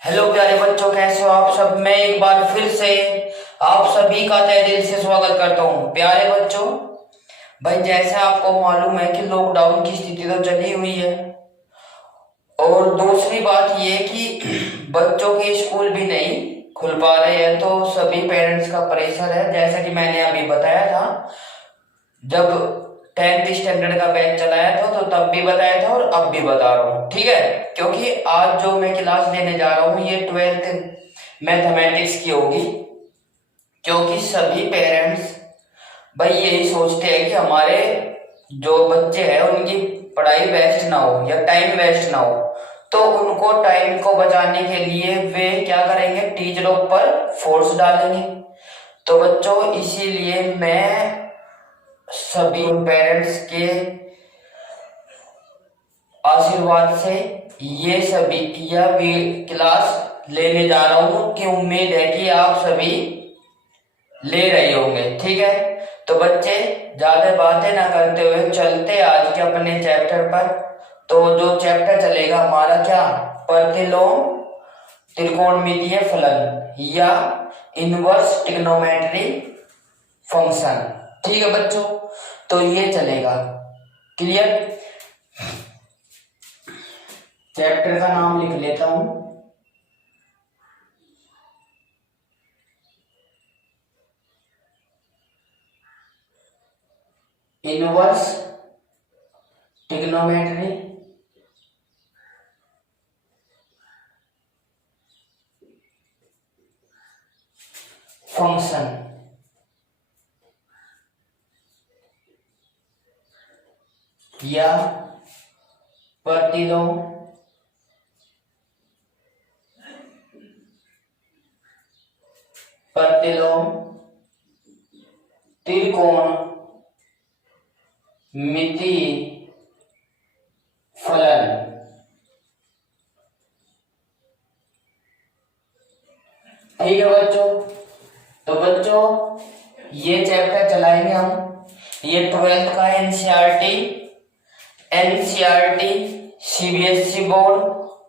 Hello प्यारे बच्चों, कैसे हो आप सब। मैं एक बार फिर से आप सभी का तहे दिल से स्वागत करता हूँ। प्यारे बच्चों, भाई जैसा आपको मालूम है कि लॉकडाउन की स्थिति तो चली हुई है और दूसरी बात ये कि बच्चों के स्कूल भी नहीं खुल पा रहे हैं, तो सभी पेरेंट्स का प्रेशर है। जैसा कि मैंने अभी बताया था, जब 10th स्टैंडर्ड का बैच चलाया था तो तब भी बताया था और अब भी बता रहा हूँ, ठीक है। क्योंकि आज जो मैं क्लास लेने जा रहा हूँ ये 12th मैथमेटिक्स की होगी। क्योंकि सभी पेरेंट्स भाई यही सोचते हैं कि हमारे जो बच्चे हैं उनकी पढ़ाई वेस्ट ना हो या टाइम वेस्ट ना हो, तो उनको टाइम को बचाने के लिए वे क्या करेंगे, टीचरों पर फोर्स डालेंगे। तो बच्चों, इसीलिए मैं सभी पेरेंट्स के आशीर्वाद से ये सभी यह भी क्लास लेने जा रहा हूँ कि उम्मीद है कि आप सभी ले रहे होंगे, ठीक है। तो बच्चे, ज्यादा बातें ना करते हुए चलते आज के अपने चैप्टर पर। तो जो चैप्टर चलेगा हमारा क्या, प्रतिलोम त्रिकोणमितीय फलन या इनवर्स ट्रिग्नोमेट्री फंक्शन, ठीक है बच्चों। तो ये चलेगा, क्लियर। चैप्टर का नाम लिख लेता हूं, इनवर्स ट्रिग्नोमेट्री फंक्शन। या प्रतिलोम प्रतिलोम त्रिकोण मितीय फलन। ठीक है बच्चों। तो बच्चों, ये चैप्टर चलाएंगे हम। ये 12th का एनसीईआरटी सीबीएसई बोर्ड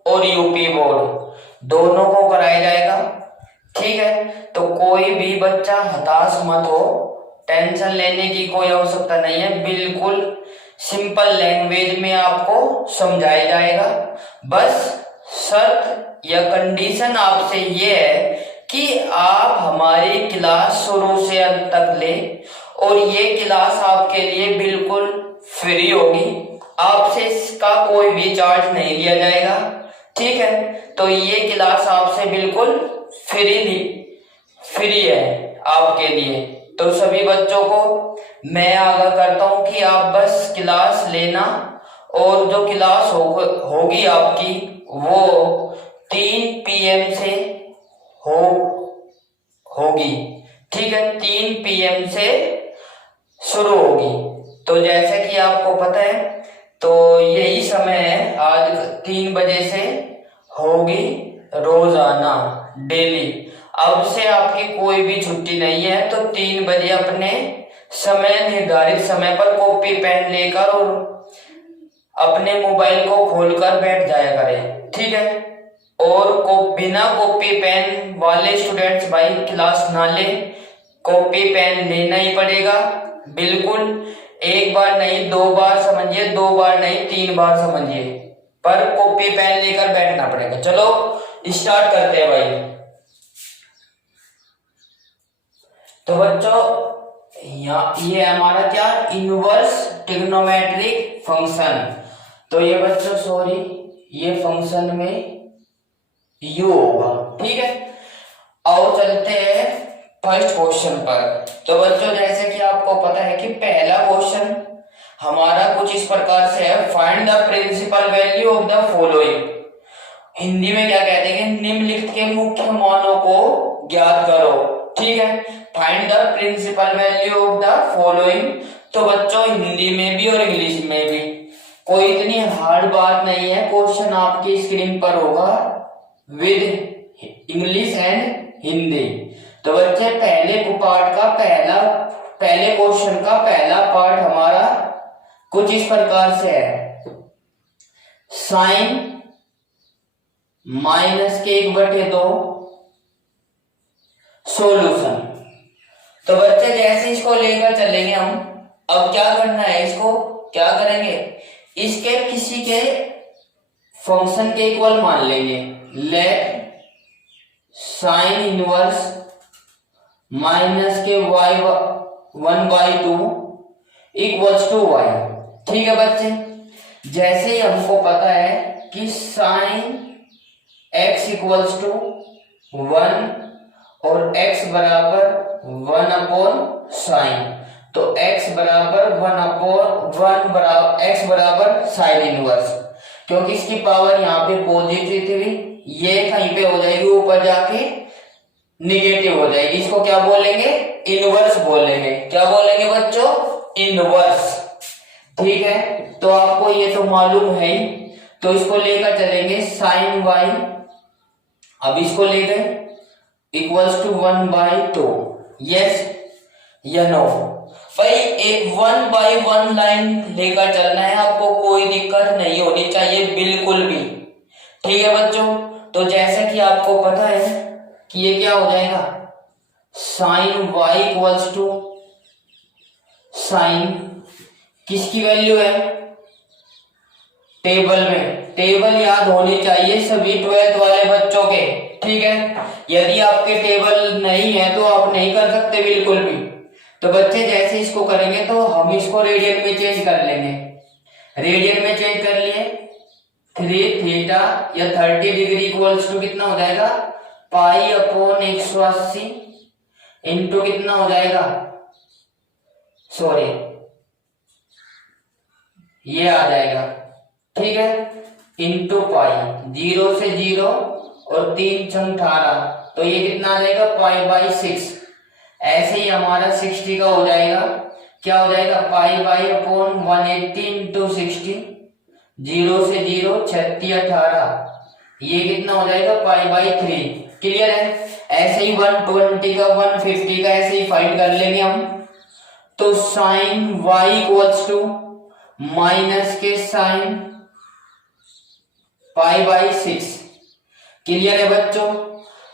और यूपी बोर्ड दोनों को कराया जाएगा, ठीक है। तो कोई भी बच्चा हताश मत हो, टेंशन लेने की कोई आवश्यकता नहीं है। बिल्कुल सिंपल लैंग्वेज में आपको समझाया जाएगा। बस शर्त या कंडीशन आपसे ये है कि आप हमारी क्लास शुरू से अंत तक लें और ये क्लास आपके लिए बिल्कुल फ्री होगी। आपसे इसका कोई भी चार्ज नहीं लिया जाएगा, ठीक है। तो ये क्लास आपसे बिल्कुल फ्री है आपके लिए। तो सभी बच्चों को मैं आगाह करता हूं कि आप बस क्लास लेना, और जो क्लास होगी आपकी वो 3 PM से होगी, ठीक है। 3 PM से शुरू होगी। तो जैसे कि आपको पता है, तो यही समय है, आज 3 बजे से होगी रोजाना डेली। अब से आपकी कोई भी छुट्टी नहीं है, तो 3 बजे अपने निर्धारित समय पर कॉपी पेन लेकर और अपने मोबाइल को खोलकर बैठ जाया करें, ठीक है। और बिना कॉपी पेन वाले स्टूडेंट्स भाई क्लास ना ले, कॉपी पेन लेना ही पड़ेगा बिल्कुल। एक बार नहीं 2 बार समझिए, 2 बार नहीं 3 बार समझिए, पर कॉपी पेन लेकर बैठना पड़ेगा। चलो स्टार्ट करते हैं भाई। तो बच्चों, ये हमारा क्या, इनवर्स ट्रिग्नोमेट्रिक फंक्शन। तो ये बच्चों सॉरी, ये फंक्शन में यू होगा, ठीक है। और चलते हैं फर्स्ट क्वेश्चन पर। तो बच्चों, जैसे कि आपको पता है कि पहला क्वेश्चन हमारा कुछ इस प्रकार से है, find the principal value of the following. Hindi में क्या कहते हैं, निम्नलिखित के मुख्य मानों को ज्ञात करो, ठीक है। Find the principal value of the following. तो बच्चों, हिंदी में भी और इंग्लिश में भी कोई इतनी हार्ड बात नहीं है। क्वेश्चन आपकी स्क्रीन पर होगा विद इंग्लिश एंड हिंदी। तो बच्चे, पहले क्वेश्चन का पहला पार्ट हमारा कुछ इस प्रकार से है, साइन -1/2 सॉल्यूशन। तो बच्चे जैसे इसको लेकर चलेंगे हम, अब क्या करना है, इसको क्या करेंगे, इसके किसी के फंक्शन के इक्वल मान लेंगे। Let sine inverse -1/2 equals to y। ठीक है बच्चे, जैसे ही हमको पता है कि साइन x इक्वल्स टू 1 और x बराबर 1/sin, तो x बराबर 1 बराबर साइन इनवर्स, क्योंकि इसकी पावर यहाँ पे पॉजिटिव थी, ये कहीं पे हो जाएगी ऊपर जाके निगेटिव हो जाएगी, इसको क्या बोलेंगे, इनवर्स बोलेंगे। क्या बोलेंगे बच्चों, इनवर्स। ठीक है, तो आपको ये तो मालूम है ही, तो इसको लेकर चलेंगे साइन y, अब इसको ले गए इक्वल्स टू 1/2। यस या नो भाई, एक 1/1 लाइन लेकर चलना है आपको, कोई दिक्कत नहीं होनी चाहिए बिल्कुल भी। ठीक है बच्चों, तो जैसे कि आपको पता है कि ये क्या हो जाएगा, sine y equals to sine, किसकी वैल्यू है, टेबल में, टेबल याद होनी चाहिए सभी 12th वाले बच्चों के। ठीक है, यदि आपके टेबल नहीं है तो आप नहीं कर सकते बिल्कुल भी। तो बच्चे जैसे इसको करेंगे तो हम इसको रेडियन में चेंज कर लेंगे, रेडियन में चेंज कर लिए 3 थीटा या 30 डिग्री इक्वल्स टू कितना हो जाएगा, π/180 इंटू कितना हो जाएगा, सॉरी ये आ जाएगा, ठीक है, इंटू पाई, 0 से 0 और 3 छंग 18, तो ये कितना आ जाएगा π/6। ऐसे ही हमारा 60 का हो जाएगा, क्या हो जाएगा, π/180 इंटू 60, 0 से 0 36 18, ये कितना हो जाएगा π/3। क्लियर है, ऐसे ही 120 का 150 का ऐसे ही फाइंड कर लेंगे हम। तो sine y equals to minus के साइन π/6। क्लियर है बच्चों।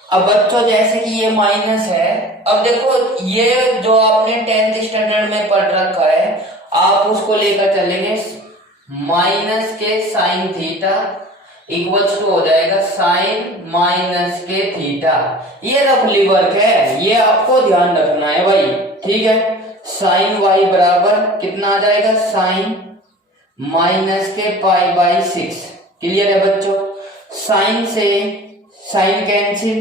अब बच्चों जैसे कि ये माइनस है, अब देखो ये जो आपने 10th स्टैंडर्ड में पढ़ रखा है, आप उसको लेकर चलेंगे, माइनस के साइन थीटा इक्वल्स टू हो जाएगा साइन माइनस के थीटा। ये रफली वर्क है, ये आपको ध्यान रखना है भाई। ठीक है, साइन y बराबर कितना आ जाएगा, साइन माइनस के π/6। क्लियर है बच्चों। साइन से साइन कैंसिल,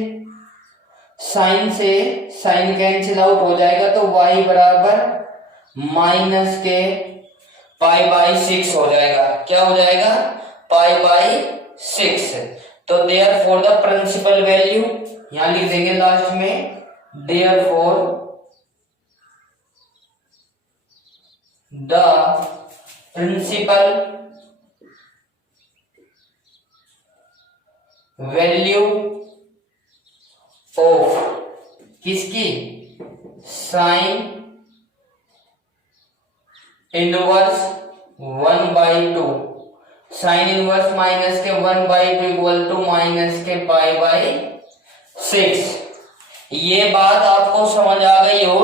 साइन से साइन कैंसिल आउट हो जाएगा, तो y बराबर माइनस के π/6 हो जाएगा। क्या हो जाएगा, π/6। तो देयरफॉर द प्रिंसिपल वैल्यू यहां लिख देंगे लास्ट में, therefore the principal value of किसकी, sine inverse 1/2, sine inverse minus के 1/2 इक्वल टू माइनस के π/6। ये बात आपको समझ आ गई हो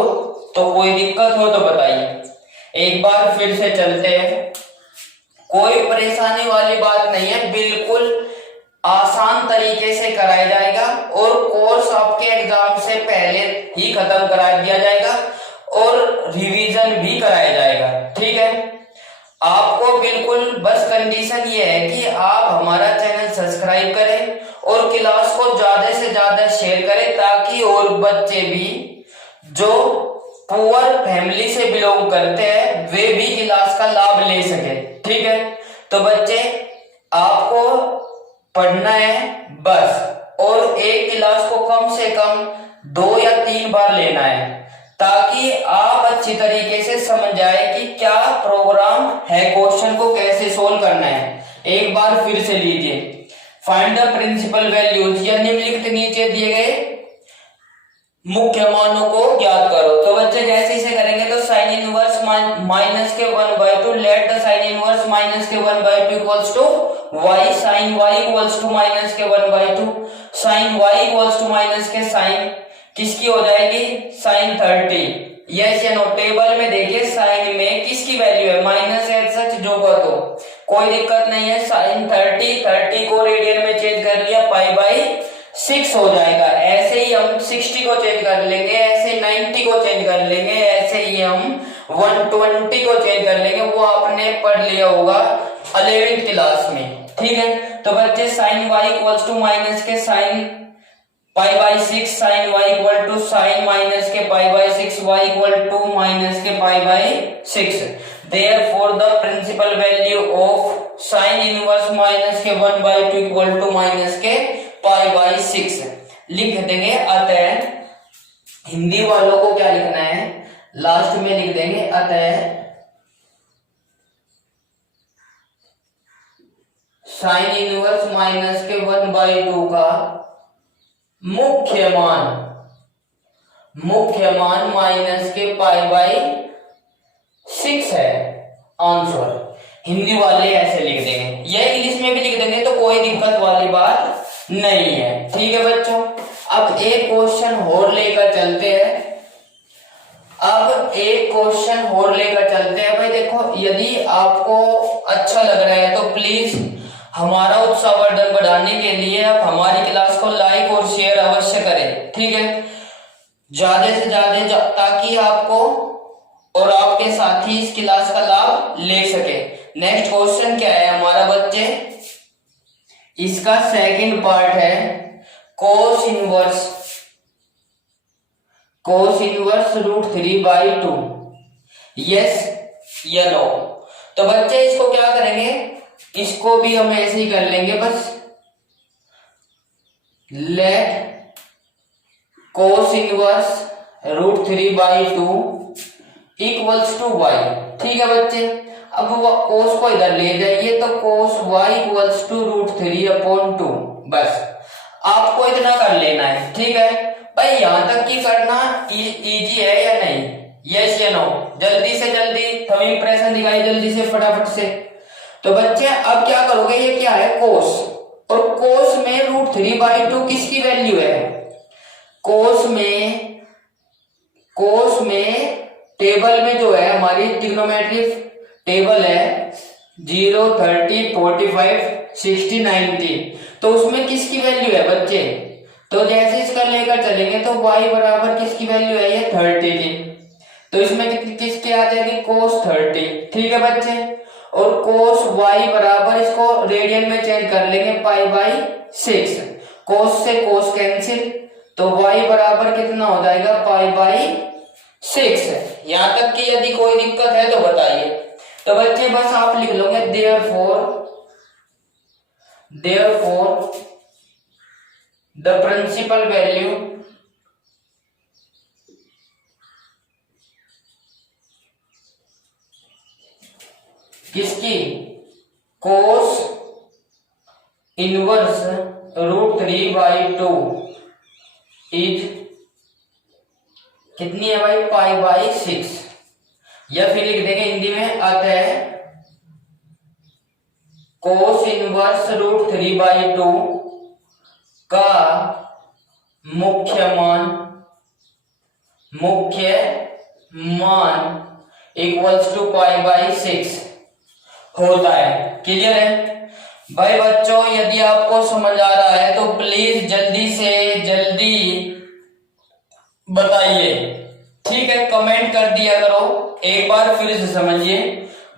तो कोई दिक्कत हो तो बताइए। एक बार फिर से चलते हैं, कोई परेशानी वाली बात नहीं है, बिल्कुल आसान तरीके से कराया जाएगा और कोर्स आपके एग्जाम से पहले ही खत्म करा दिया जाएगा और रिवीजन भी कराया जाएगा। ठीक है, आपको बिल्कुल बस कंडीशन ये है कि आप हमारा चैनल सब्सक्राइब करें और क्लास को ज्यादा से ज्यादा शेयर करें, ताकि और बच्चे भी जो पुअर फैमिली से बिलोंग करते हैं वे भी क्लास का लाभ ले सके। ठीक है, तो बच्चे आपको पढ़ना है बस, और एक क्लास को कम से कम 2 या 3 बार लेना है, ताकि आप अच्छी तरीके से समझ जाए कि क्या प्रोग्राम है, क्वेश्चन को कैसे सोल्व करना है। एक बार फिर से लीजिए, फाइंड द प्रिंसिपल वैल्यूज या निम्नलिखित नीचे दिए गए मुख्य मानों को ज्ञात करो। तो बच्चे जैसे इसे करेंगे तो साइन इनवर्स माइनस के 1/2, let the sine inverse minus के 1/2 equals to y, sine y equals to minus के 1/2, sine y equals to minus के साइन किसकी हो जाएगी, साइन 30। यस या नो, टेबल में देखिए साइन में किसकी वैल्यू है, माइनस है, सच जो का तो कोई दिक्कत नहीं है। साइन 30 को रेडियन में चेंज कर लिया, π/6 हो जाएगा। ऐसे ही हम 60 को चेंज कर लेंगे, ऐसे 90 को चेंज कर लेंगे, ऐसे ही हम 120 को चेंज कर लेंगे। वो आपने पढ़ लिया होगा 11th क्लास में, ठीक है। तो बच्चे sine y equals to minus के sine π/6, sine y equal to sine minus के π/6, y इक्वल टू माइनस के π/6। Therefore the principal value of sin inverse minus के 1/2 इक्वल टू माइनस के π/6 लिख देंगे। अतः हिंदी वालों को क्या लिखना है, लास्ट में लिख देंगे अतः साइन इनवर्स माइनस के 1/2 का मुख्य मान माइनस के π/6 है आंसर। हिंदी वाले ऐसे लिख देंगे, यह इंग्लिश में भी लिख देंगे तो कोई दिक्कत वाली बात नहीं है, ठीक है बच्चों। अब एक क्वेश्चन और लेकर चलते हैं, भाई देखो, यदि आपको अच्छा लग रहा है तो प्लीज हमारा उत्साहवर्धन बढ़ाने के लिए आप हमारी क्लास को लाइक और शेयर अवश्य करें, ठीक है, ज्यादा से ज्यादा, ताकि आपको और आपके साथी इस क्लास का लाभ ले सके। नेक्स्ट क्वेश्चन क्या है हमारा बच्चे, इसका सेकंड पार्ट है कोस इनवर्स √3/2, यस या नो। तो बच्चे इसको क्या करेंगे, इसको भी हम ऐसे ही कर लेंगे, बस let cos inverse √3/2 equals to y, ठीक है बच्चे। अब वो कोस को इधर ले जाइए तो कोस y इक्वल्स टू √3/2, बस आपको इतना कर लेना है, ठीक है भाई। यहां तक की करना इजी है या नहीं, यस या नो, जल्दी से जल्दी थंब इंप्रेशन दिखाइए जल्दी से फटाफट से। तो बच्चे अब क्या करोगे, ये क्या है कोस, और कोस में √3/2 किसकी वैल्यू है, कोस में टेबल में जो है हमारी ट्रिग्नोमेट्रिक टेबल है 0, 30, 45, 60, 90, तो उसमें किसकी वैल्यू है बच्चे, तो जैसे इसका लेकर चलेंगे तो y बराबर किसकी वैल्यु है, ये 30 की, तो इसमें किसकी आ जाएगी, cos 30, ठीक है बच्चे। और cos y बराबर, इसको रेडियन में चेंज कर लेंगे, π/6, cos से cos कैंसिल, तो y बराबर कितना हो जाएगा, π/6। यहां तक कि यदि कोई दिक्कत है तो बताइए। तो बच्चे बस आप लिख लोगे therefore the principal value किसकी, कोस इनवर्स √3/2 इज कितनी है भाई, π/6, या फिर लिख देंगे हिंदी में अतः कोस इनवर्स √3/2 का मुख्य मान इक्वल्स टू π/6 होता है। क्लियर है भाई बच्चों, यदि आपको समझ आ रहा है तो प्लीज जल्दी से जल्दी बताइए, ठीक है, कमेंट कर दिया करो, एक बार फिर से समझिए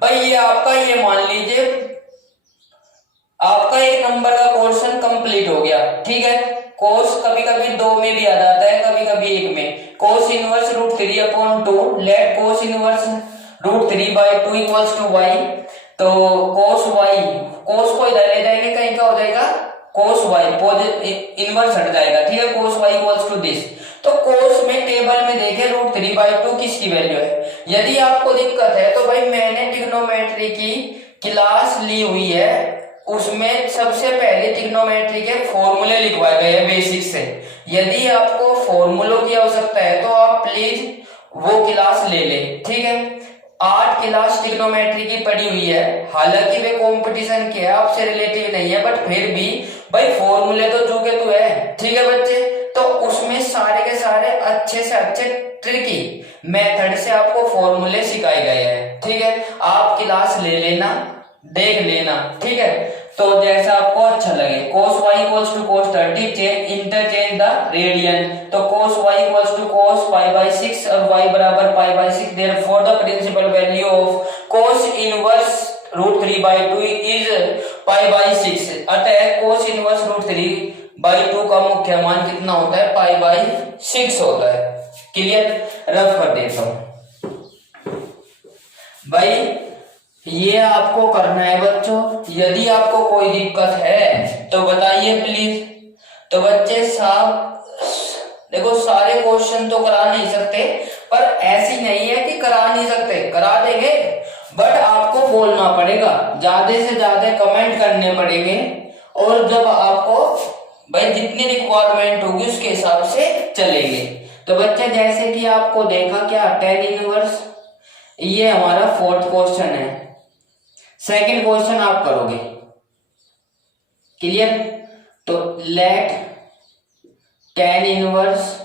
भाई। ये आपका, ये मान लीजिए आपका 1 नंबर का क्वेश्चन कंप्लीट हो गया, ठीक है। कोस कभी कभी 2 में भी आ जाता है, कभी कभी 1 में। Cos inverse √3/2, let cos inverse √3/2 equals to y, तो कोस को इधर ले जाएंगे, कहीं का हो जाएगा कोस y, इनवर्स हट जाएगा, ठीक है, कोस y इक्वल्स टू दिस। तो कोस में टेबल में देखे √3/2 किसकी वैल्यू है। यदि आपको दिक्कत है तो भाई मैंने ट्रिग्नोमेट्री की क्लास ली हुई है, उसमें सबसे पहले ट्रिग्नोमेट्री के फॉर्मूले लिखवाए गए हैं बेसिक से। यदि आपको फॉर्मूलों की आवश्यकता है तो आप प्लीज वो क्लास ले ले, ठीक है। 8 क्लास ट्रिग्नोमेट्री की पड़ी हुई है, हालांकि वे कंपटीशन के है, आपसे रिलेटिव नहीं है, बट फिर भी भाई फॉर्मूले तो जो के तू है, ठीक है बच्चे। तो उसमें सारे के सारे अच्छे से अच्छे ट्रिकी मेथड से आपको फॉर्मूले सिखाए गए हैं, ठीक है। आप क्लास ले लेना, देख लेना, ठीक है। तो जैसा आपको अच्छा लगे, cos y equals to cos 30, interchange the radian, तो cos y equals to cos pi by 6 और y बराबर pi by 6, therefore the principal value of cos inverse root 3 by 2 is pi by 6, अतः cos इनवर्स रूट 3 बाई 2 का मुख्य मान कितना होता है, पाई बाई 6 होता है। क्लियर, रफ कर देता हूं भाई, ये आपको करना है बच्चों। यदि आपको कोई दिक्कत है तो बताइए प्लीज। तो बच्चे साहब देखो, सारे क्वेश्चन तो करा नहीं सकते, पर ऐसी नहीं है कि करा नहीं सकते, करा देंगे, बट आपको बोलना पड़ेगा, ज्यादा से ज्यादा कमेंट करने पड़ेंगे, और जब आपको भाई जितनी रिक्वायरमेंट होगी उसके हिसाब से चलेंगे। तो बच्चे जैसे कि आपको देखा क्या, tan इनवर्स, ये हमारा 4th क्वेश्चन है। सेकंड क्वेश्चन आप करोगे, क्लियर। तो let tan inverse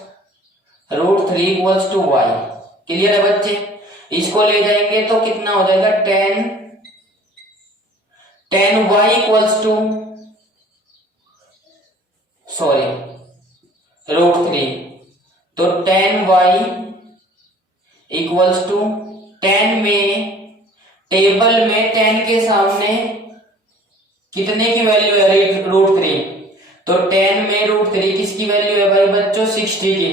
root 3 equals to y, clear है बच्चे। इसको ले जाएंगे तो कितना हो जाएगा, tan y equals to root 3, तो tan y equals to, tan में टेबल में 10 के सामने कितने की वैल्यू है, रूट 3, तो 10 में रूट 3 किसकी वैल्यू है भाई बच्चों, 60 की।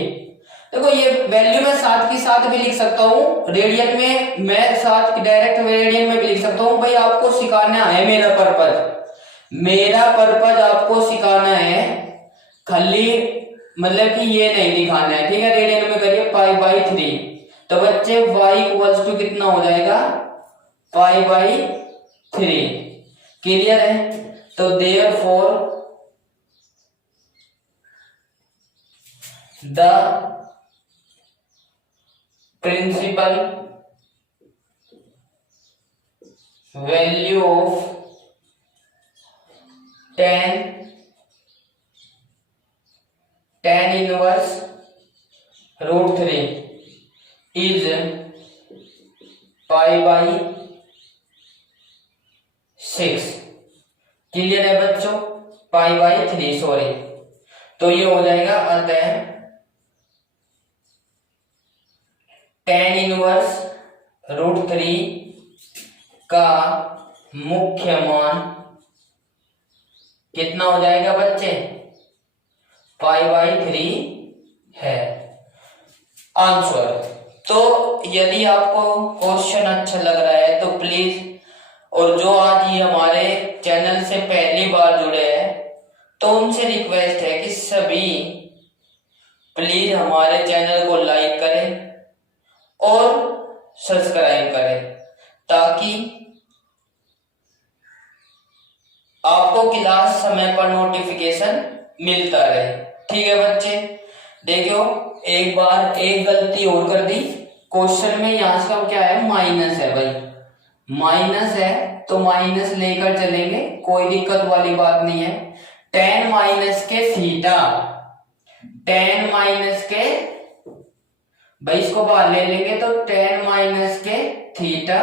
देखो ये वैल्यू मैं साथ के साथ भी लिख सकता हूँ, रेडियन में मैं साथ डायरेक्ट रेडियन में भी लिख सकता हूँ। भाई आपको सिखाना है, मेरा पर्पज आपको सिखाना है, खाली मतलब कि ये नहीं दिखाना है, ठीक है। रेडियन में करिए पाई बाई 3, तो बच्चे y इक्वल्स टू कितना हो जाएगा, पाई बाई 3, क्लियर है। तो therefore the principal value of tan inverse root 3 is pi by 6, clear है बच्चों, पाई बाई 3 सॉरी। तो ये हो जाएगा, अतः tan इनवर्स रूट 3 का मुख्य मान कितना हो जाएगा बच्चे, पाई बाई 3 है आंसर। तो यदि आपको क्वेश्चन अच्छा लग रहा है तो प्लीज, और जो आज ही हमारे चैनल से पहली बार जुड़े हैं तो उनसे रिक्वेस्ट है कि सभी प्लीज हमारे चैनल को लाइक करें और सब्सक्राइब करें, ताकि आपको क्लास समय पर नोटिफिकेशन मिलता रहे, ठीक है बच्चे। देखो एक बार एक गलती और कर दी, क्वेश्चन में यहां का क्या है, माइनस है भाई, माइनस है तो माइनस लेकर चलेंगे, कोई दिक्कत वाली बात नहीं है। tan माइनस के थीटा, tan माइनस के भाई इसको बाहर ले लेंगे तो tan माइनस के थीटा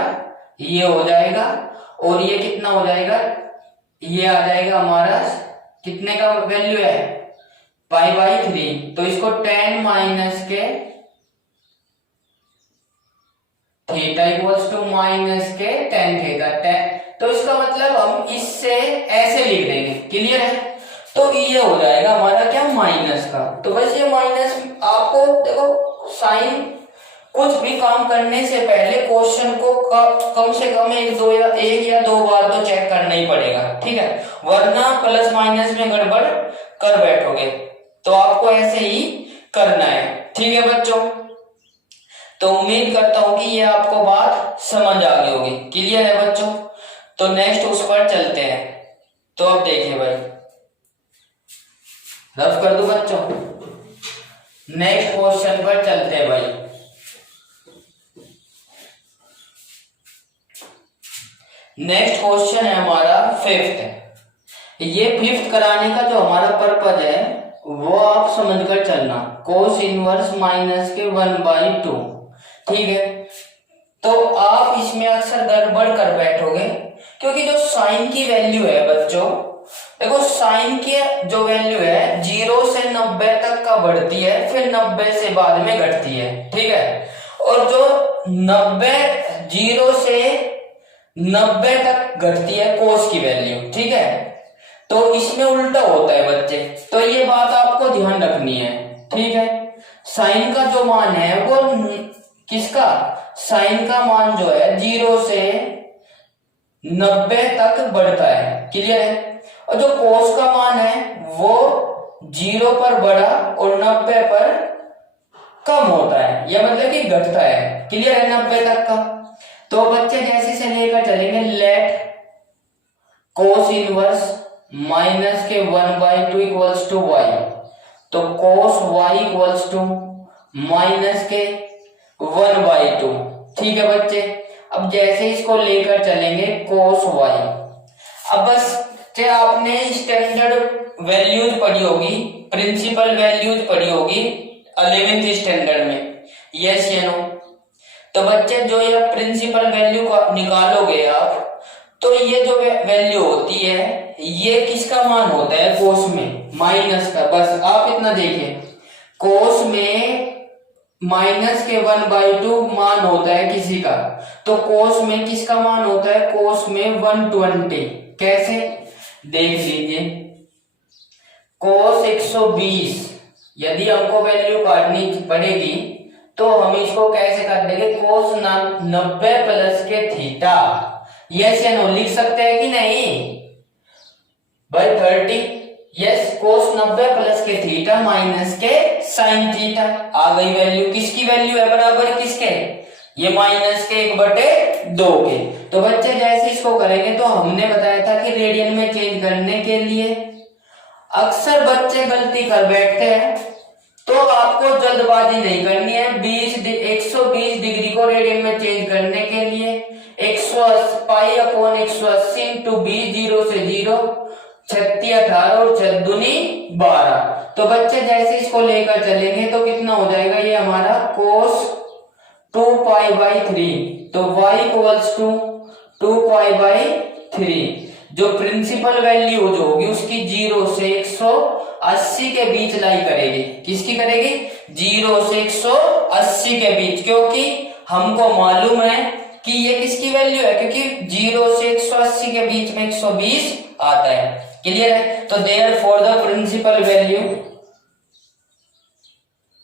ये हो जाएगा, और ये कितना हो जाएगा, ये आ जाएगा हमारा कितने का वैल्यू है, पाई बाई 3, तो इसको tan माइनस के थीटा इक्वल्स टू माइनस के tan थीटा, तो इसका मतलब हम इससे ऐसे लिख देंगे, क्लियर है। तो ये हो जाएगा हमारा क्या, माइनस का। तो वैसे माइनस आपको देखो, साइन कुछ भी काम करने से पहले क्वेश्चन को कम से कम एक या दो बार तो चेक करना ही पड़ेगा, ठीक है, वरना प्लस माइनस में गड़बड़ कर बैठोगे। तो आपको ऐसे ही करना है, ठीक है बच्चों। तो उम्मीद करता हूं कि ये आपको बात समझ आ गई होगी, क्लियर है बच्चों। तो नेक्स्ट उस पर चलते हैं। तो अब देखिए भाई, रफ कर दूं बच्चों, नेक्स्ट क्वेश्चन पर चलते हैं भाई। नेक्स्ट क्वेश्चन है हमारा फिफ्थ। ये फिफ्थ कराने का जो हमारा पर्पज है वो आप समझकर चलना, कोस इनवर्स माइनस के 1/2, ठीक है। तो आप इसमें अक्सर गड़बड़ कर बैठोगे, क्योंकि जो साइन की वैल्यू है बच्चों, देखो साइन की जो वैल्यू है 0 से 90 तक का बढ़ती है, फिर 90 से बाद में घटती है, ठीक है। और जो 0 से 90 तक घटती है कोस की वैल्यू, ठीक है। तो इसमें उल्टा होता है बच्चे, तो ये बात आपको ध्यान रखनी है, ठीक है। साइन का जो मान है वो किसका, साइन का मान जो है 0 से 90 तक बढ़ता है, क्लियर है। और जो कोस का मान है वो 0 पर बढ़ा और 90 पर कम होता है, या मतलब कि घटता है, क्लियर है, 90 तक का। तो बच्चे जैसे से लेकर चलेंगे, लेट कोस इनवर्स माइनस के 1/2 इक्वल्स टू वाई, तो cos y equals to minus के 1/2, ठीक है बच्चे। अब जैसे इसको लेकर चलेंगे कोस वाई, अब बस आपने स्टैंडर्ड वैल्यूज पढ़ी होगी, प्रिंसिपल वैल्यूज पढ़ी होगी 11th स्टैंडर्ड में, यस या नो। तो बच्चे जो ये प्रिंसिपल वैल्यू को निकालोगे आप, तो ये जो वैल्यू होती है ये किसका मान होता है, कोस में माइनस का। बस आप इतना देखिए, कोस में माइनस के 1/2 मान होता है किसी का, तो कोस में किसका मान होता है, कोस में 120। कैसे देख लीजिए, कोस 120 यदि हमको वैल्यू काटनी पड़ेगी तो हम इसको कैसे काट देंगे, कोस 90 प्लस के थीटा, यस या नो, लिख सकते हैं कि नहीं भाई 30, यस, कोस 90 प्लस के थीटा माइनस के साइन थीटा, आ गई वैल्यू। किसकी वैल्यू है बराबर किसके, ये माइनस के 1/2 के। तो बच्चे जैसे इसको करेंगे, तो हमने बताया था कि रेडियन में चेंज करने के लिए अक्सर बच्चे गलती कर बैठते हैं, तो आपको जल्दबाजी नहीं करनी है। 120 डिग्री को रेडियन में चेंज करने के लिए 180 पाई अपॉन 180 इंटू 20, 0 से 0, 36, 18 और 4 दूनी 12। तो बच्चे जैसे इसको लेकर चलेंगे तो कितना हो जाएगा, ये हमारा कोस 2π/3, तो y इक्वल्स टू 2π/3। जो प्रिंसिपल वैल्यू जो होगी उसकी 0 से 180 के बीच लाई करेगी, किसकी करेगी, 0 से 180 के बीच, क्योंकि हमको मालूम है कि ये किसकी वैल्यू है, क्योंकि 0 से 180 के बीच में 120 आता है, क्लियर है। तो therefore the principal value,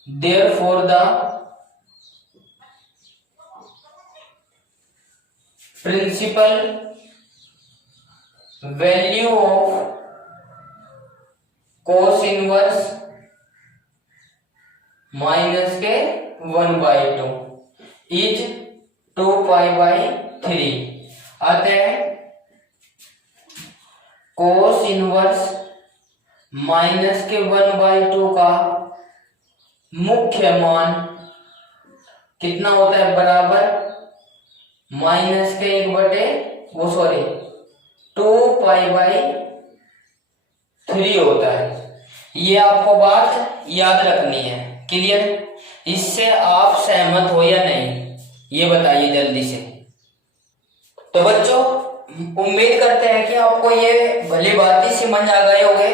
therefore the principal value of cos inverse minus के 1/2 इज 2π/3 आता है। कोस इनवर्स माइनस के 1/2 का मुख्य मान कितना होता है, बराबर माइनस के 2π/3 होता है। ये आपको बात याद रखनी है, क्लियर। इससे आप सहमत हो या नहीं, ये बताइए जल्दी से। तो बच्चों उम्मीद करते हैं कि आपको ये भली बातें समझ आ गए होंगे।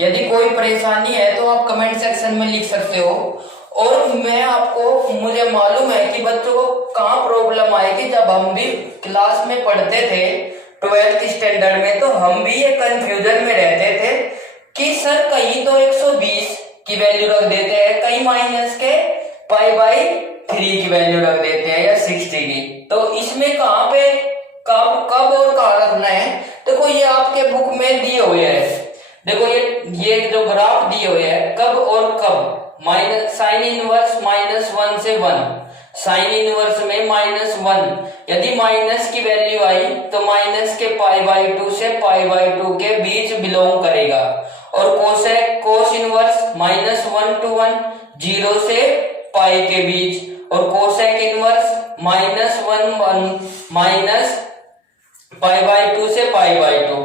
यदि कोई परेशानी है तो आप कमेंट सेक्शन में लिख सकते हो, और मैं आपको, मुझे मालूम है कि बच्चों को कहाँ प्रॉब्लम आएगी। जब हम भी क्लास में पढ़ते थे 12th स्टैंडर्ड में, तो हम भी ये कंफ्यूजन में रहते थे कि सर कहीं तो 120 की वैल्यू रख देते हैं, कहीं माइनस के π/3 की वैल्यू रख देते हैं, या 60 की। तो इसमें कहाँ पे कब और कहाँ रखना है, देखो ये आपके बुक में दिए हुए हैं। देखो ये जो ग्राफ दिए हुए हैं, कब और कब, माइनस साइन इनवर्स -1 से 1, साइन इनवर्स में -1, यदि माइनस की वैल्यू आई तो माइनस के π/2 से π/2 के बीच बिलोंग करेगा। और कोस इनवर्स -1 to 1, 0 से π के बीच, और कोसेक इनवर्स -1 1 पाई/2 से पाई/2।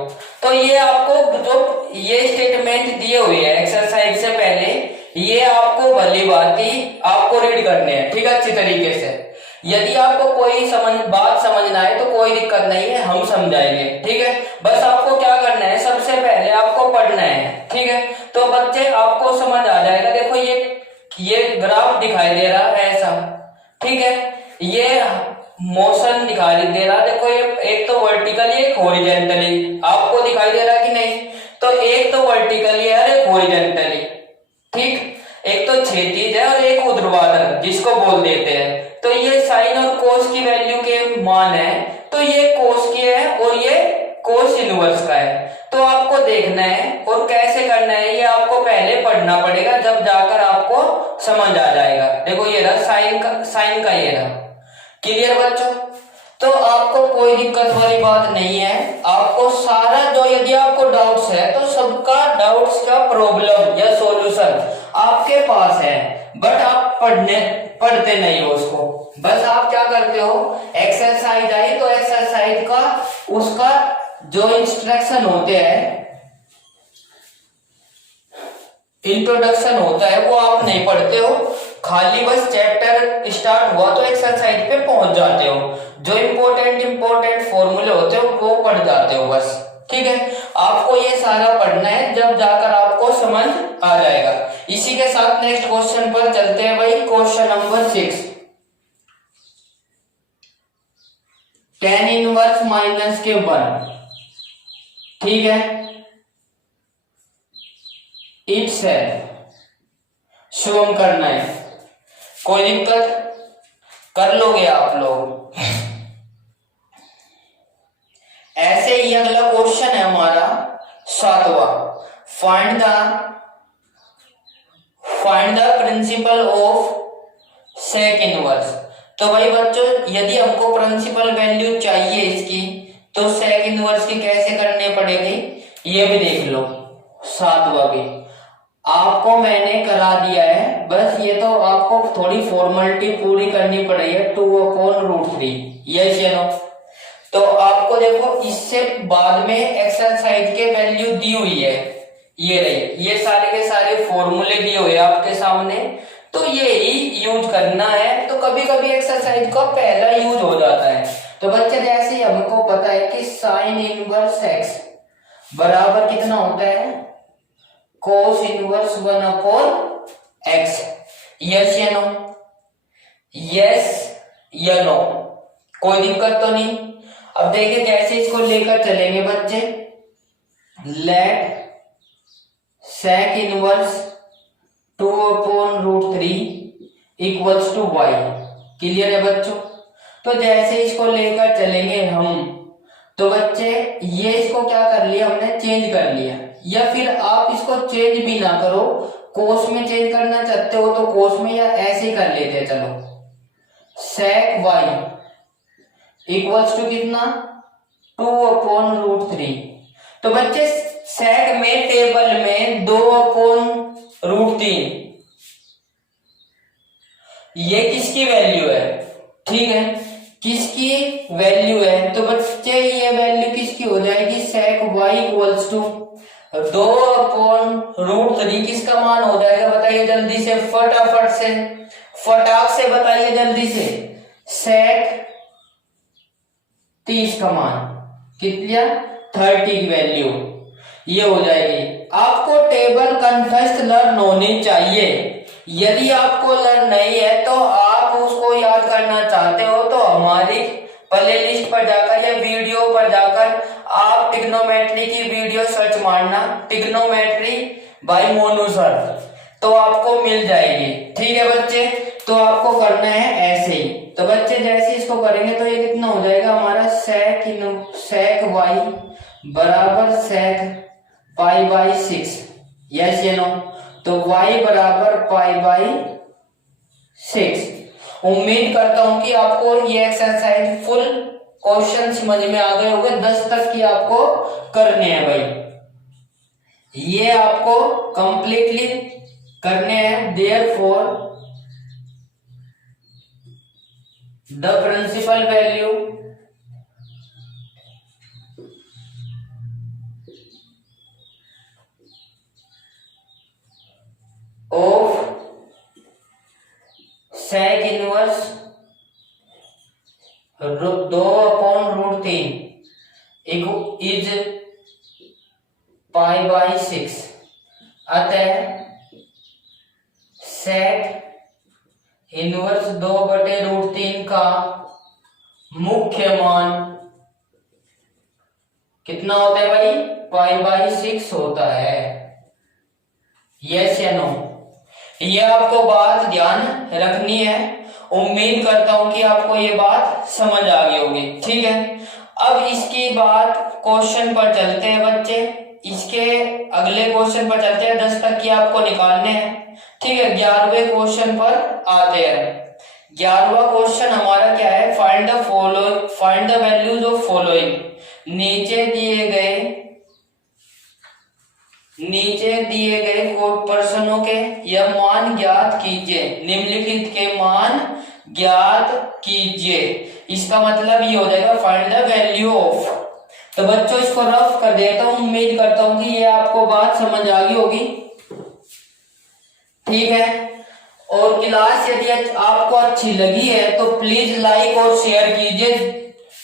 तो ये आपको जो ये स्टेटमेंट दिए हुए हैं एक्सरसाइज से पहले, ये आपको भली भांति आपको रीड करने हैं, ठीक है, अच्छी तरीके से। यदि आपको कोई बात समझना है तो कोई दिक्कत नहीं है, हम समझाएंगे, ठीक है। बस आपको क्या करना है, सबसे पहले आपको पढ़ना है, ठीक है। तो बच्चे आपको समझ आ जाएगा। देखो ये ग्राफ दिखाई दे रहा है ऐसा, ठीक है। ये मोशन दिखाई दे रहा, देखो ये एक तो वर्टिकली एक हॉरिजॉन्टली आपको दिखाई दे रहा कि नहीं। तो एक तो वर्टिकली है और एक हॉरिजॉन्टली, ठीक। एक तो क्षैतिज है और एक ऊर्ध्वाधर जिसको बोल देते हैं। तो ये साइन और कोस की वैल्यू के मान है, तो ये कोस की है और ये कोस इनवर्स का है। तो आपको देखना है और कैसे करना है ये आपको पहले पढ़ना पड़ेगा, जब जाकर आपको समझ आ जाएगा। देखो ये रहा साइन का ये रहा। क्लियर बच्चों? तो आपको कोई दिक्कत वाली बात नहीं है। आपको सारा जो, यदि आपको डाउट्स है तो सबका डाउट्स का प्रॉब्लम या सॉल्यूशन आपके पास है, बट आप पढ़ते नहीं हो उसको। बस आप क्या करते हो, एक्सरसाइज आई तो एक्सरसाइज का उसका जो इंस्ट्रक्शन होते हैं, इंट्रोडक्शन होता है, वो आप नहीं पढ़ते हो। खाली बस चैप्टर स्टार्ट हुआ तो एक्सरसाइज पे पहुंच जाते हो। जो इंपॉर्टेंट फॉर्मूले होते हो वो पढ़ जाते हो बस, ठीक है। आपको ये सारा पढ़ना है, जब जाकर आपको समझ आ जाएगा। इसी के साथ नेक्स्ट क्वेश्चन पर चलते हैं भाई। Question number 6, tan inverse minus के 1, ठीक है, इटसेल्फ शो करना है। कोई दिक्कत, कर लोगे आप लोग। ऐसे ही अगला क्वेश्चन है हमारा 7वां, find the principal of sec inverse. तो भाई बच्चों, यदि हमको प्रिंसिपल वैल्यू चाहिए इसकी, तो सेक इनवर्स की कैसे करनी पड़ेगी ये भी देख लो। 7वां भी आपको मैंने करा दिया है, बस ये तो आपको थोड़ी फॉर्मेलिटी पूरी करनी पड़ेगी। 2/√3 यस या नो। तो आपको देखो इससे बाद में एक्सरसाइज के वैल्यू दी हुई है, ये रही, ये सारे के सारे फॉर्मूले दिए हुए आपके सामने, तो ये ही यूज करना है। तो कभी कभी एक्सरसाइज का पहला यूज हो जाता है। तो बच्चे जैसे ही हमको पता है कि साइन इनवर्स एक्स बराबर कितना होता है, कोस इनवर्स 1/x। यस या नो, यस या नो, कोई दिक्कत तो नहीं। अब देखिए कैसे इसको लेकर चलेंगे बच्चे। Let sec inverse 2/√3 equals to y। Clear है बच्चों? तो जैसे इसको लेकर चलेंगे हम, तो बच्चे ये इसको क्या कर लिया हमने, चेंज कर लिया। या फिर आप इसको चेंज भी ना करो, कोस में चेंज करना चाहते हो तो कोस में, या ऐसे ही कर लेते हैं। चलो सेक y इक्वल्स टू कितना, 2/√3। तो बच्चे सेक में टेबल में 2/√3 ये किसकी वैल्यू है, ठीक है, किसकी वैल्यू है। तो बच्चे ये वैल्यू किसकी हो जाएगी, सेक y इक्वल्स टू 2/√3 किसका मान हो जाएगा, बताइए जल्दी से, फटाफट से, फटाक से बताइए जल्दी से। सेक 30 का मान, कितना, 30 की वैल्यू ये हो जाएगी। आपको टेबल कंठस्थ लर्न होनी चाहिए। यदि आपको लर्न नहीं है तो आप उसको याद करना चाहते हो तो हमारी प्ले लिस्ट पर जाकर या वीडियो पर जाकर आप ट्रिग्नोमेट्री की वीडियो सर्च मारना, ट्रिग्नोमेट्री बाय मोनू सर, तो आपको मिल जाएगी, ठीक है बच्चे। तो आपको करना है ऐसे ही। तो बच्चे जैसे इसको करेंगे तो ये कितना हो जाएगा हमारा, सेक y बराबर सेक π/6। यस या नो। तो y बराबर π/6। उम्मीद करता हूं कि आपको ये एक्सरसाइज फुल क्वेश्चन समझ में आ गए होंगे। 10 तक की आपको करने हैं भाई, ये आपको कंप्लीटली करने हैं। Therefore the principal value inverse 2/√3 is π/6। अतः सेक इनवर्स 2/√3 का मुख्य मान कितना होता है भाई? π/6 होता है। यस या नो? ये आपको बात ध्यान रखनी है। उम्मीद करता हूं कि आपको ये बात समझ आ गई होगी। ठीक है, अब इसकी बात क्वेश्चन पर चलते हैं बच्चे। इसके अगले क्वेश्चन पर चलते हैं। 10 तक की आपको निकालने हैं। ठीक है, 11वें क्वेश्चन पर आते हैं। 11वां क्वेश्चन हमारा क्या है? Find the values of following. नीचे दिए गए प्रश्नों के या मान ज्ञात कीजिए। निम्नलिखित के मान ज्ञात कीजिए। इसका मतलब ये हो जाएगा फाइंड द वैल्यू ऑफ। तो बच्चों इसको रफ कर देता हूं। उम्मीद करता हूं कि ये आपको बात समझ आ गई होगी। ठीक है, और क्लास यदि आपको अच्छी लगी है तो प्लीज लाइक और शेयर कीजिए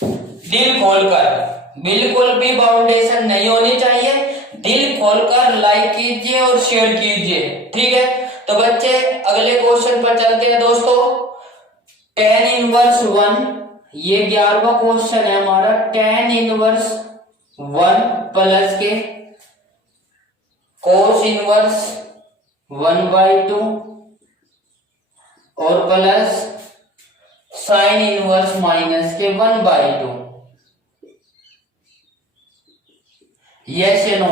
दिल खोलकर। बिल्कुल भी बाउंडेशन नहीं होनी चाहिए। दिल खोलकर लाइक कीजिए और शेयर कीजिए। ठीक है, तो बच्चे अगले क्वेश्चन पर चलते हैं दोस्तों। tan इनवर्स 1, ये 11वां क्वेश्चन है हमारा। tan इनवर्स 1 प्लस के cos इनवर्स 1/2 और प्लस sin इनवर्स माइनस के 1/2। यस या नो?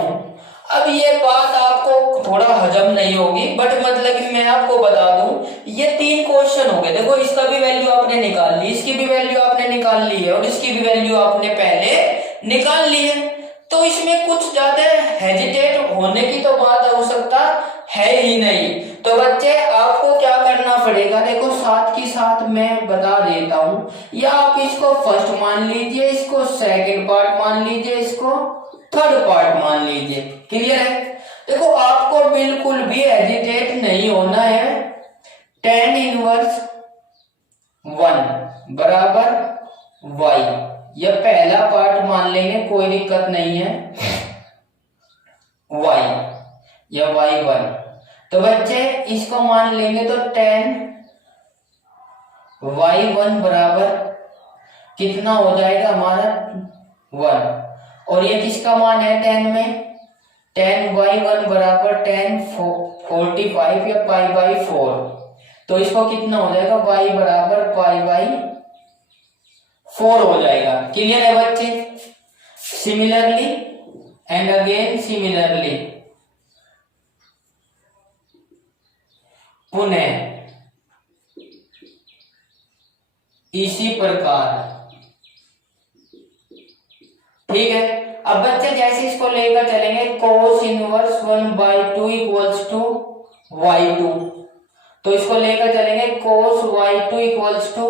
अब ये बात आपको थोड़ा हजम नहीं होगी, बट मतलब कि मैं आपको बता दूं, ये 3 क्वेश्चन हो गए। देखो, इसका भी वैल्यू आपने निकाल ली, इसकी भी वैल्यू आपने निकाल ली है और इसकी भी वैल्यू आपने पहले निकाल ली है। तो इसमें कुछ ज्यादा हेजिटेट होने की तो बात आवश्यकता है ही नहीं। तो बच्चे आपको क्या करना पड़ेगा? देखो, साथ ही साथ मैं बता देता हूं, या आप इसको फर्स्ट मान लीजिए, इसको सेकंड पार्ट मान लीजिए, इसको थर्ड पार्ट मान लीजिए। क्लियर है? देखो, आपको बिल्कुल भी एजिटेट नहीं होना है। tan इनवर्स 1 बराबर y, यह पहला पार्ट मान लेंगे, कोई दिक्कत नहीं है। y या y1, तो बच्चे इसको मान लेंगे तो tan y1 बराबर कितना हो जाएगा हमारा? 1। और ये किसका मान है tan में? tan y1 बराबर tan 45 या π/4। तो इसको कितना हो जाएगा? y बराबर π/4 हो जाएगा। क्लियर है बच्चे? सिमिलरली एंड अगेन सिमिलरली, पुनः इसी प्रकार। ठीक है, अब बच्चे जैसे इसको लेकर चलेंगे, cos inverse 1/2 equals to y2। तो इसको लेकर चलेंगे cos y2 इक्वल्स टू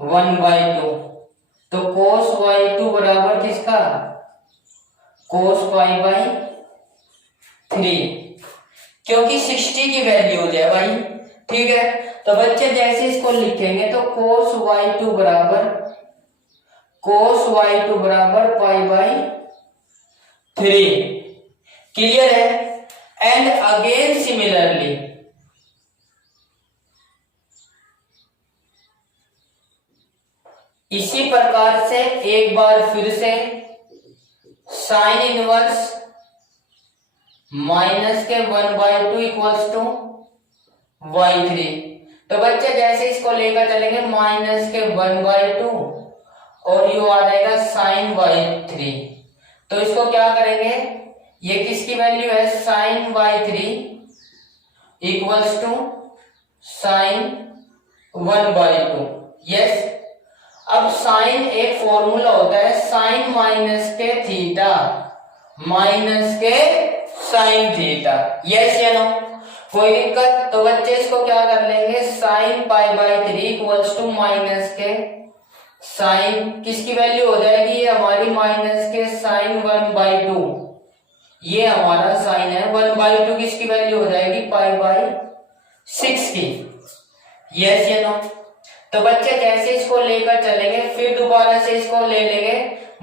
1/2। तो cos y2 बराबर किसका? cos π/3, क्योंकि 60 की वैल्यू है भाई। ठीक है, तो बच्चे जैसे इसको लिखेंगे तो cos y2 बराबर π/3। क्लियर है? एंड अगेन सिमिलरली, इसी प्रकार से एक बार फिर से साइन इनवर्स माइनस के 1/2 इक्वल्स टू y3। तो बच्चे जैसे इसको लेकर चलेंगे माइनस के 1/2 और यू आ जाएगा साइन y3। तो इसको क्या करेंगे? ये किसकी वैल्यू है? Sine y3 equals to sine 1/2। Yes, अब साइन एक फॉर्मूला होता है, साइन माइनस के थीटा माइनस के साइन थीटा। यस या नो? कोई दिक्कत? तो बच्चे इसको क्या कर लेंगे? साइन π/3 इक्वल्स टू माइनस के साइन, किसकी वैल्यू हो जाएगी? ये हमारी माइनस के साइन 1/2। ये हमारा साइन है 1/2, किसकी वैल्यू हो जाएगी? π/6 की। यस या नो? तो बच्चे जैसे इसको लेकर चलेंगे फिर दोबारा से इसको ले लेंगे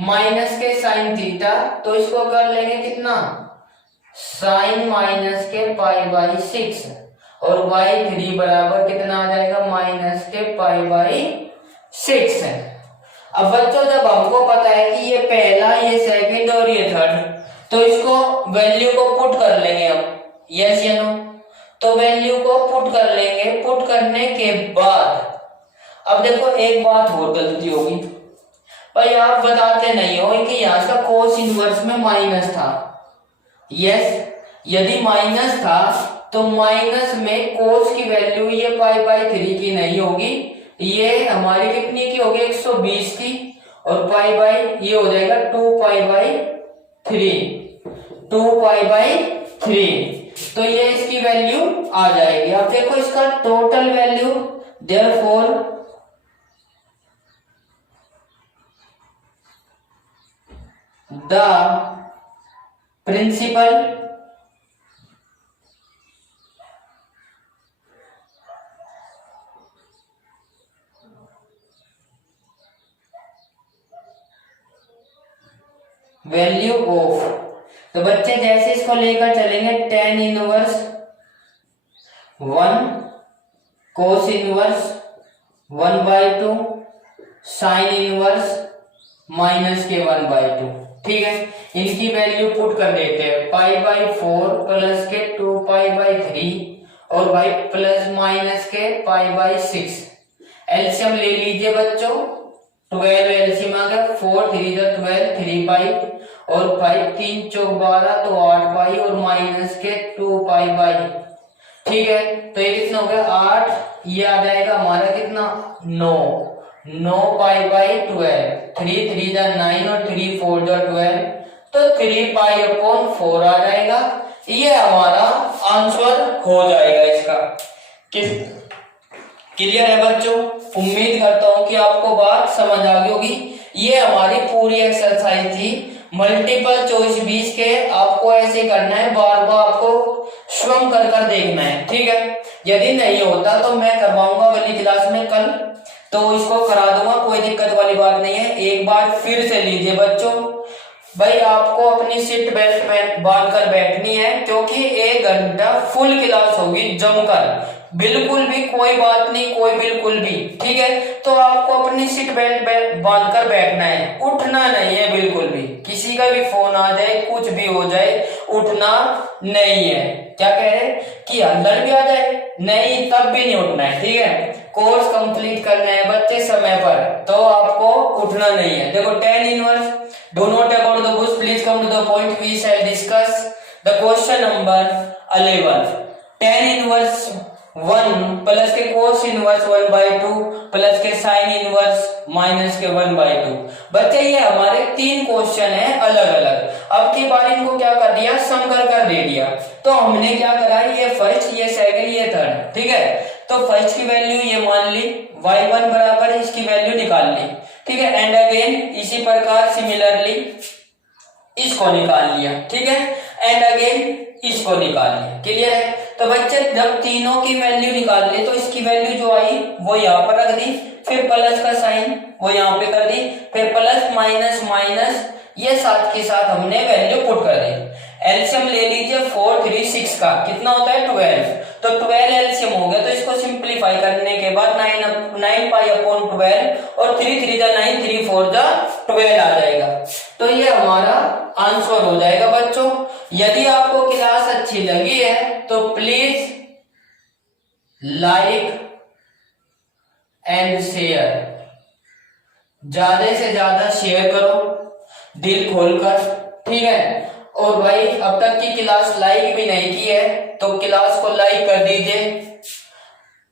माइनस के साइन थीटा, तो इसको कर लेंगे कितना, साइन माइनस के पाई बाई 6 और y3 बराबर कितना आ जाएगा, माइनस के पाई बाई 6 है। अब बच्चों जब हमको पता है कि ये पहला, ये सेकंड और ये थर्ड, तो इसको वैल्यू को पुट कर लेंगे हम, यस या नो? तो वैल्यू को पुट कर लेंगे। पुट करने के बाद अब देखो एक बात और गलती होगी भाई, आप बताते नहीं हो कि यहाँ से कोस इनवर्स में माइनस था। यस, यदि माइनस था तो माइनस में कोस की वैल्यू ये पाई बाई 3 की नहीं होगी, ये हमारी कितनी की होगी, 120 की, और पाई बाई ये हो जाएगा 2 पाई बाई 3, 2 पाई बाई 3, तो ये इसकी वैल्यू आ जाएगी। अब देखो इसका total value, therefore the principal value of, तो बच्चे जैसे इसको लेकर चलेंगे tan inverse 1 cos inverse 1/2 sin inverse minus के 1/2, ठीक है। इनकी वैल्यू पुट कर देते हैं, पाई बाई 4 प्लस के 2 पाई बाई 3 और भाई प्लस माइनस के पाई बाई 6। एलसीएम ले लीजिए बच्चों, 12 एलसीएम आ गया, 4 3 12, 3 पाई और भाई 3 चौक 12 तो 8 पाई और माइनस के 2 पाई बाई, ठीक है। तो ये कितना हो गया 8, ये आ जाएगा हमारा कितना 9 पाई बाई 12, 3 3 9 और 3 4 12, तो 3 पाई अपॉन 4 आ जाएगा। ये हमारा आंसर हो जाएगा इसका। क्लियर है बच्चों? उम्मीद करता हूं कि आपको बात समझ आ गई होगी। ये हमारी पूरी एक्सरसाइज थी मल्टीपल चॉइस 20 के। आपको ऐसे करना है, बार बार आपको स्वयं कर देखना है, ठीक है। यदि नहीं होता तो मैं करवाऊंगा अगली क्लास में कल, तो इसको करा दूंगा, कोई दिक्कत वाली बात नहीं है। एक बार फिर से लीजिए बच्चों, भाई आपको अपनी सीट बेल्ट बांध कर बैठनी है, क्योंकि 1 घंटा फुल क्लास होगी जमकर, बिल्कुल भी कोई बात नहीं, कोई बिल्कुल भी, ठीक है। तो आपको अपनी सीट बेल्ट बांध कर बैठना है, उठना नहीं है बिल्कुल भी। किसी का भी फोन आ जाए, कुछ भी हो जाए, उठना नहीं है। क्या कह रहे कि अंदर भी आ जाए, नहीं तब भी नहीं उठना है, ठीक है। कोर्स कंप्लीट करना है बच्चे समय पर, तो आपको उठना नहीं है। देखो tan inverse, do not about the books, please come to the point, we shall discuss the question number 11। tan inverse 1 plus के कोस इनवर्स 1/2 प्लस के साइन इनवर्स माइनस के 1/2। बच्चे ये हमारे 3 क्वेश्चन है अलग अलग। अब की बार इनको क्या कर दिया, सम कर दे दिया। तो हमने क्या करा, ये फर्स्ट, ये सेकंड, ये थर्ड, ठीक है। तो फर्स्ट की वैल्यू ये मान ली, y1 बराबर इसकी वैल्यू निकाल ली, ठीक है। एंड अगेन इसी प्रकार सिमिलरली इसको निकाल लिया, ठीक है। एंड अगेन इसको निकाल लिया। क्लियर है? तो बच्चे जब तीनों की वैल्यू निकाल ली तो इसकी वैल्यू जो आई वो यहाँ पर रख दी, फिर प्लस का साइन वो यहाँ पे कर दी, फिर प्लस माइनस माइनस, ये साथ के साथ हमने वैल्यू पुट कर दी। एलसीएम ले लीजिए 4 3 6 का, कितना होता है 12, तो 12 एलसीएम हो गया। तो इसको सिंप्लीफाई करने के बाद 9 पाई अपॉन 12 और 3 3 9 3 4 12 आ जाएगा। तो ये हमारा आंसर हो जाएगा बच्चों। यदि आपको क्लास अच्छी लगी है तो प्लीज लाइक एंड शेयर, ज्यादा से ज्यादा शेयर करो दिल खोलकर, ठीक है। और भाई अब तक की क्लास लाइक भी नहीं की है तो क्लास को लाइक कर दीजिए।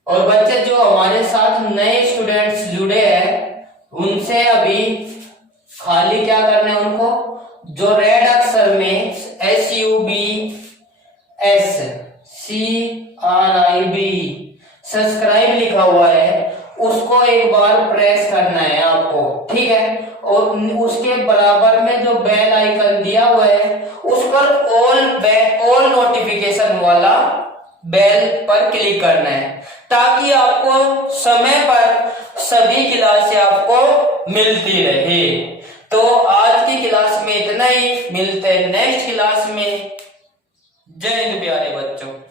और बच्चे जो हमारे साथ नए स्टूडेंट्स जुड़े हैं उनसे अभी खाली क्या करना है, उनको जो रेड अक्षर में SUBSCRIB सब्सक्राइब लिखा हुआ है उसको एक बार प्रेस करना है आपको, ठीक है। और उसके बराबर में जो बेल आइकन दिया हुआ है उस पर ऑल नोटिफिकेशन वाला बेल पर क्लिक करना है, ताकि आपको समय पर सभी क्लासें आपको मिलती रहे। तो आज की क्लास में इतना ही, मिलते हैं नेक्स्ट क्लास में। जय हिंद प्यारे बच्चों।